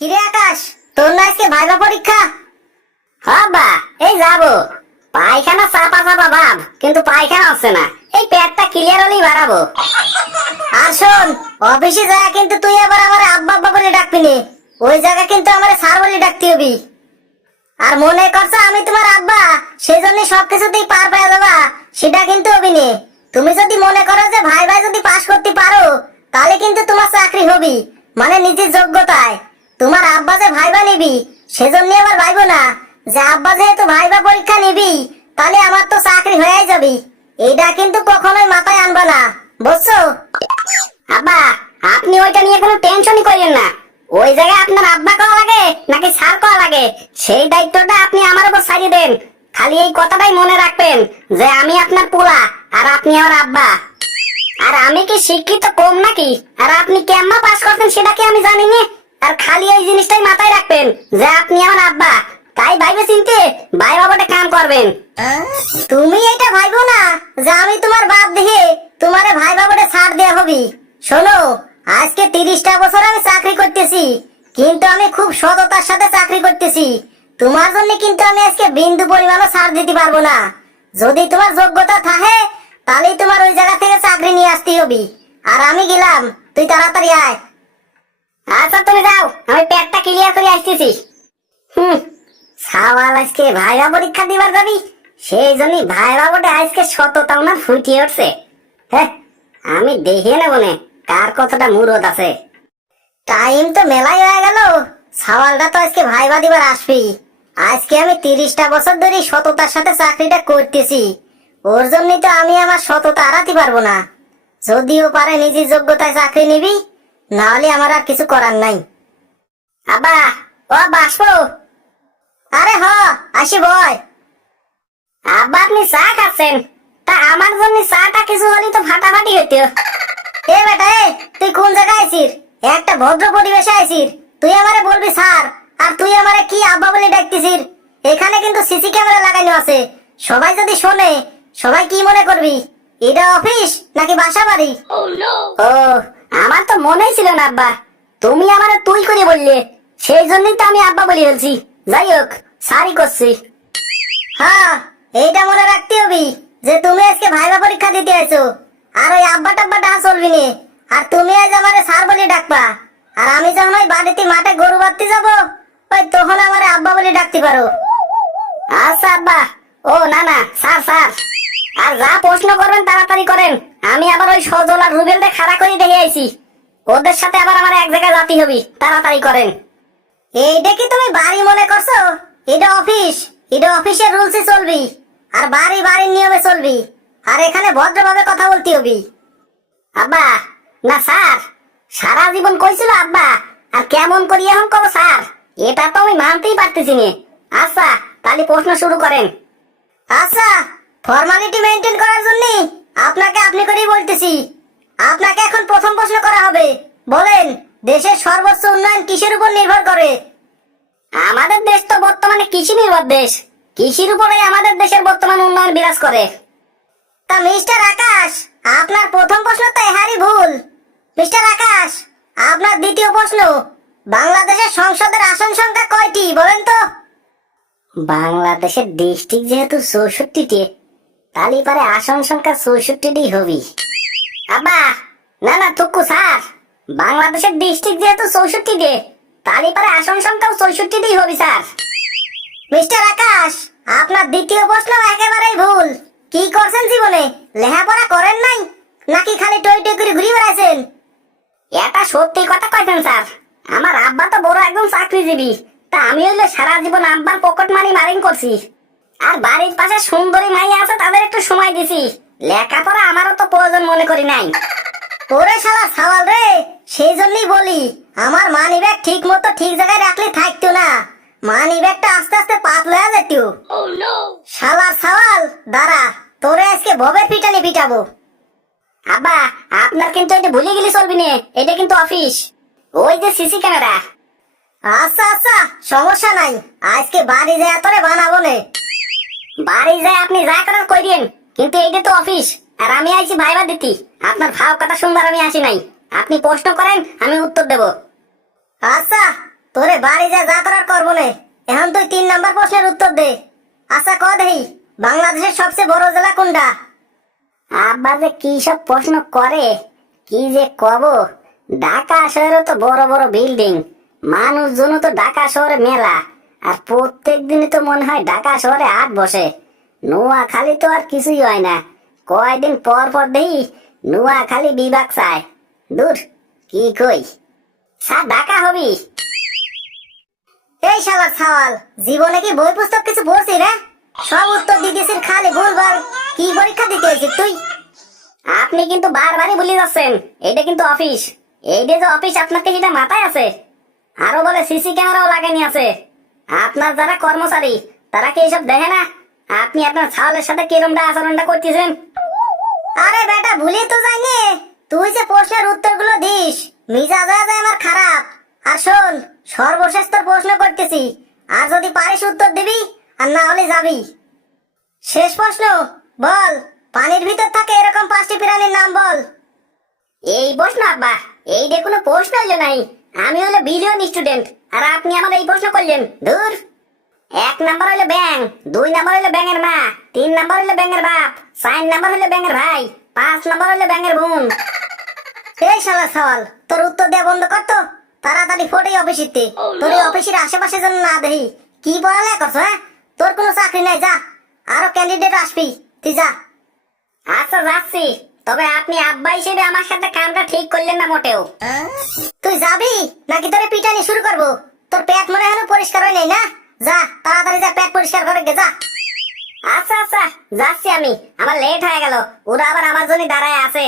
কিরে আকাশ, তোর না আজকে ভাইবা পরীক্ষা? হ্যাঁ বা, এই যাবো। পায়খানা চাপা চাপা ভাব, কিন্তু পায়খানা হচ্ছে না। এই পেটটা ক্লিয়ার হলেই বাড়াবো। আর শোন, অফিসে যায় কিন্তু তুই আবার আমার আব্বা আব্বা বলে ডাকবি নি। ওই জায়গা কিন্তু আমার স্যার বলে ডাকতে হবি। আর মনে করছো আমি তোমার আব্বা, সেই জন্য সবকিছুতেই পার পেয়ে যাবা, সেটা কিন্তু হবি নি। তুমি যদি মনে করো যে ভাই ভাই যদি পাশ করতে পারো, তাহলে কিন্তু তোমার চাকরি হবি, মানে নিজের যোগ্যতায়। তোমার আব্বা যে ভাইবা নিবি, সেজন্য আবার ভাইবো না যে আব্বা যেহেতু ভাইবা পরীক্ষা নিবি, তাহলে আমার তো চাকরি হয়ে যাবি। এইটা কিন্তু কখনোই মাথায় আনবা না, বুঝছো? আব্বা, আপনি ওইটা নিয়ে কোনো টেনশনই করেন না। ওই জায়গায় আপনার আব্বা কওয়া লাগে নাকি স্যার কওয়া লাগে, সেই দায়িত্বটা আপনি আমার উপর ছাড়িয়ে দেন। খালি এই কথাটাই মনে রাখবেন যে আমি আপনার পোলা আর আপনি আমার আব্বা। আর আমি কি শিক্ষিত কম নাকি? আর আপনি কেমন পাস করতেন সেটা কি আমি জানি না? আর খালি এই জিনিসটাই মাথায় রাখবেন যে আপনি আমার আব্বা। তাই ভাইবে চিনতে ভাই বাবাটা কাম করবেন। তুমি এটা ভাইবো না যে আমি তোমার বাপ দেখে তোমারে ভাই বাবাটা ছাড় দেয়া হবি। শোনো, আজকে 30টা বছর আমি চাকরি করতেছি, কিন্তু আমি খুব সততার সাথে চাকরি করতেছি। তোমার জন্য কিন্তু আমি আজকে বিন্দু পরিমাণও ছাড় দিতে পারবো না। যদি তোমার যোগ্যতা থাকে, তাহলেই তোমার ওই জায়গা থেকে চাকরি নিয়ে আসতে হবি। আর আমি গেলাম, তুই তাড়াতাড়ি আয়। আচ্ছা তুমি যাও, আমি পেটটা ক্লিয়ার করে আসতেছি। সাওয়াল আজকে ভাইবা পরীক্ষা দিবার যাবি, সেই জন্যই ভাইবা বটে আজকে সততাও না ফুটিয়ে উঠছে। হ্যাঁ, আমি দেখে নেব নে কার কতটা মুরদ আছে। টাইম তো মেলাই হয়ে গেল, সাওয়ালটা তো আজকে ভাইবা দিবার আসবি। আজকে আমি 30টা বছর ধরে সততার সাথে চাকরিটা করতেছি, ওর জন্যই তো আমি আমার সততা হারাতে পারবো না। যদিও পারে নিজের যোগ্যতায় চাকরি নিবি, না হলে আমার আর কিছু করার নাই। আব্বা, ও বাসবো? আরে হ, আসি বয়। আব্বা আপনি চা খাচ্ছেন, তা আমার জন্য চাটা কিছু হলে তো ফাটাফাটি হইতো। এ বেটা, তুই কোন জায়গায় আছিস? একটা ভদ্র পরিবেশে আছিস, তুই আমারে বলবি স্যার, আর তুই আমারে কি আব্বা বলে ডাকতেছিস? এখানে কিন্তু সিসি ক্যামেরা লাগানো আছে, সবাই যদি শোনে সবাই কি মনে করবি? এটা অফিস নাকি বাসা বাড়ি? ও, আমার তো মনেই ছিল না আব্বা, তুমি আমারে তুই করে বললে, সেই জন্যই তো আমি আব্বা বলে ফেলছি। যাই হোক, সারি করছি। হ্যাঁ, এইটা মনে রাখতে হবি যে তুমি আজকে ভাইবা পরীক্ষা দিতে আইছো। আর ওই আব্বা টাব্বা ডাকা চলবি নে। আর তুমি আজ আমারে স্যার বলে ডাকবা। আর আমি যখন ওই বাড়িতে মাঠে গরু বাঁধতে যাবো, ওই তখন আমারে আব্বা বলে ডাকতে পারো। আচ্ছা আব্বা। ও না না, স্যার স্যার। আর যা প্রশ্ন করবেন তাড়াতাড়ি করেন, আমি আবার ওই সজল আর রুবেলকে খাড়া করে দেখে আইছি। ওদের সাথে আবার আমার এক জায়গায় যাতে হবি, তাড়াতাড়ি করেন। এইটা কি তুমি বাড়ি মনে করছো? এটা অফিস, এটা অফিসের রুলসে চলবি, আর বাড়ি বাড়ির নিয়মে চলবি। আর এখানে ভদ্রভাবে কথা বলতে হবি। আব্বা, না স্যার, সারা জীবন কইছিল আব্বা, আর কেমন করি এখন কব স্যার? এটা তো আমি মানতেই পারতেছি না। আচ্ছা, তাহলে প্রশ্ন শুরু করেন। আচ্ছা, ফর্মালিটি মেইনটেইন করার জন্য আপনাকে আপনি করেই বলতেছি। আপনাকে এখন প্রথম প্রশ্ন করা হবে। বলেন, দেশের সর্বোচ্চ উন্নয়ন কিসের উপর নির্ভর করে? আমাদের দেশ তো বর্তমানে কৃষি নির্ভর দেশ। কৃষির উপরেই আমাদের দেশের বর্তমান উন্নয়ন বিরাজ করে। তা মিস্টার আকাশ, আপনার প্রথম প্রশ্ন তো এহারি ভুল। মিস্টার আকাশ, আপনার দ্বিতীয় প্রশ্ন, বাংলাদেশের সংসদের আসন সংখ্যা কয়টি বলেন তো? বাংলাদেশের ডিস্ট্রিক্ট যেহেতু 64টি, তাহলে পারে আসন সংখ্যা 64টি হবি। আব্বা, না না থুকু স্যার, বাংলাদেশের ডিস্ট্রিক্ট যেহেতু 64টি, তাহলে পারে আসন সংখ্যাও 64টি হবি স্যার। মিস্টার আকাশ, আপনার দ্বিতীয় প্রশ্ন একেবারেই ভুল। কি করছেন জীবনে? লেখাপড়া করেন নাই নাকি খালি টই টই করে ঘুরে বেড়াইছেন? এটা সত্যি কথা কইছেন স্যার, আমার আব্বা তো বড় একদম চাকরিজীবী। তা আমি হইলে সারা জীবন আব্বার পকেট মানি মারিং করছি। আর বাড়ির পাশে সুন্দরী মাইয়া আছে, তাদের একটু সময় দিছি। লেখাপড়া আমারও তো প্রয়োজন মনে করি নাই। ওরে শালা সাওয়াল রে, সেই জন্যই বলি আমার মানি ব্যাগ ঠিক মতো ঠিক জায়গায় রাখলে থাকতো না, মানি ব্যাগটা আস্তে আস্তে পাতলা হয়ে যেত। শালার সাওয়াল, দাঁড়া, তোরে আজকে ভবের পিটানি পিটাবো। আব্বা, আপনার কিন্তু এটা ভুলে গেলে চলবি না, এটা কিন্তু অফিস, ওই যে সিসি ক্যামেরা। আচ্ছা আচ্ছা, সমস্যা নাই, আজকে বাড়ি যায় তোরে বানাবো নে। বাড়ি যায় আপনি যা করার কইরেন, কিন্তু এইটা তো অফিস, আর আমি আইছি ভাইবা দিতি। আপনার ভাব কথা শুনবার আমি আসি নাই। আপনি প্রশ্ন করেন, আমি উত্তর দেব। আচ্ছা, তোরে বাড়ি যা যা করার করবো নে। এখন তুই 3 নাম্বার প্রশ্নের উত্তর দে। আচ্ছা ক দেহি, বাংলাদেশের সবচেয়ে বড় জেলা কোনটা? আব্বা যে কি সব প্রশ্ন করে, কি যে কব। ঢাকা শহরে তো বড় বড় বিল্ডিং, মানুষজন তো ঢাকা শহরে মেলা, আর প্রত্যেক দিনই তো মনে হয় ঢাকা শহরে হাট বসে। নোয়াখালী তো আর কিছুই হয় না, কয়দিন পর পর দেখি নোয়াখালী বিভাগ চায়। দূর, কি কই, স্যার ঢাকা হবি। এই শালার ছাওয়াল, জীবনে কি বই পুস্তক কিছু পড়ছি রে? সব উত্তর দিতেছিস খালি ভুলভাল। কি পরীক্ষা দিতে হয়েছিস তুই? আপনি কিন্তু বারবারই ভুলে যাচ্ছেন, এটা কিন্তু অফিস। এইটা যে অফিস আপনার কি এটা মাথায় আছে? আরো বলে সিসি ক্যামেরাও লাগানি আছে। আপনার যারা কর্মচারী তারা কি এইসব দেখে না আপনি আপনার ছাওয়ালের সাথে কিরমটা আচরণটা করতেছেন? আরে বেটা, ভুলে তো যাইনি। তুই যে প্রশ্নের উত্তরগুলো দিস, মিজাজ হয়ে যায় আমার খারাপ। আর শোন, সর্বশেষ তোর প্রশ্ন করতেছি, আর যদি পারিস উত্তর দিবি, আর না হলে যাবি। শেষ প্রশ্ন, বল, পানির ভিতর থাকে এরকম 5টি প্রাণীর নাম বল। এই প্রশ্ন আব্বা, এই যে কোনো প্রশ্ন হইলো নাই। আমি হলো বিলিয়ন স্টুডেন্ট, আর আপনি আমার এই প্রশ্ন করলেন? দূর। 1 নাম্বার হলো ব্যাং, 2 নাম্বার হলো ব্যাঙের মা, 3 নাম্বার হলো ব্যাঙের বাপ, 4 নাম্বার হলো ব্যাঙের ভাই, 5 নাম্বার হলো ব্যাঙের বোন। এই শালা সওয়াল, তোর উত্তর দেয়া বন্ধ কর তো। তাড়াতাড়ি ফোটে অফিসিতে। তোর এই অফিসের আশেপাশে যেন না দেখি। কি পড়ালেখা করছো? হ্যাঁ, তোর কোনো চাকরি নাই, যা। আরো ক্যান্ডিডেট আসবি, তুই যা। আচ্ছা যাচ্ছি, তবে আপনি আব্বা হিসেবে আমার সাথে কামটা ঠিক করলেন না মোটেও। তুই যাবি নাকি তোরে পিটানি শুরু করবো? তোর পেট মনে হয় পরিষ্কার হয় নাই না? যা তাড়াতাড়ি যা, পেট পরিষ্কার করে গে, যা। আচ্ছা আচ্ছা, যাচ্ছি আমি, আমার লেট হয়ে গেল। ওরা আবার আমার জন্য দাঁড়ায় আছে।